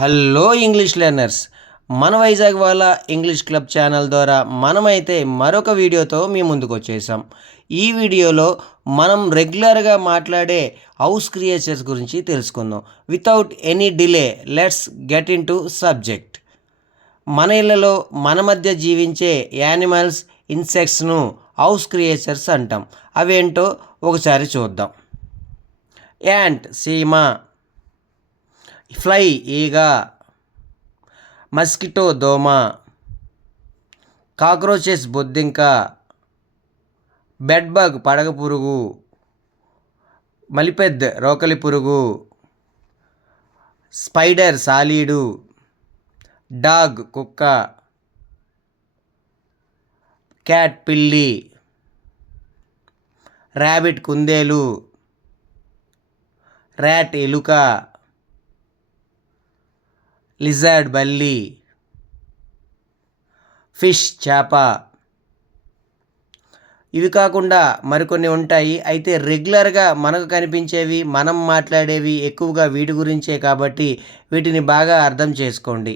Hello English learners, మన వైజాగ్ వాళ్ళ English club channel ద్వారా మనమైతే మరొక వీడియోతో మీ ముందుకు వచ్చేసాం. ఈ వీడియోలో మనం రెగ్యులర్గా మాట్లాడే హౌస్ క్రియేచర్స్ గురించి తెలుసుకుందాం. Without any delay let's get in to subject. మన ఇళ్లలో మన మధ్య జీవించే యానిమల్స్, ఇన్సెక్ట్స్ను హౌస్ క్రియేచర్స్ అంటాం. అవేంటో ఒకసారి చూద్దాం. యాంట్ చీమ, ఫ్లై ఈగ, మస్కిటో దోమ, కాక్రోచెస్ బొద్దింక, బెడ్ బగ్ పడగ పురుగు, మలిపెద్ రోకలి పురుగు, స్పైడర్ సాలీడు, డాగ్ కుక్క, క్యాట్ పిల్లి, ర్యాబిట్ కుందేలు, ర్యాట్ ఎలుక, లిజర్డ్ బల్లి, ఫిష్ చేప. ఇవి కాకుండా మరికొన్ని ఉంటాయి. అయితే రెగ్యులర్గా మనకు కనిపించేవి, మనం మాట్లాడేవి ఎక్కువగా వీటి గురించే కాబట్టి వీటిని బాగా అర్థం చేసుకోండి.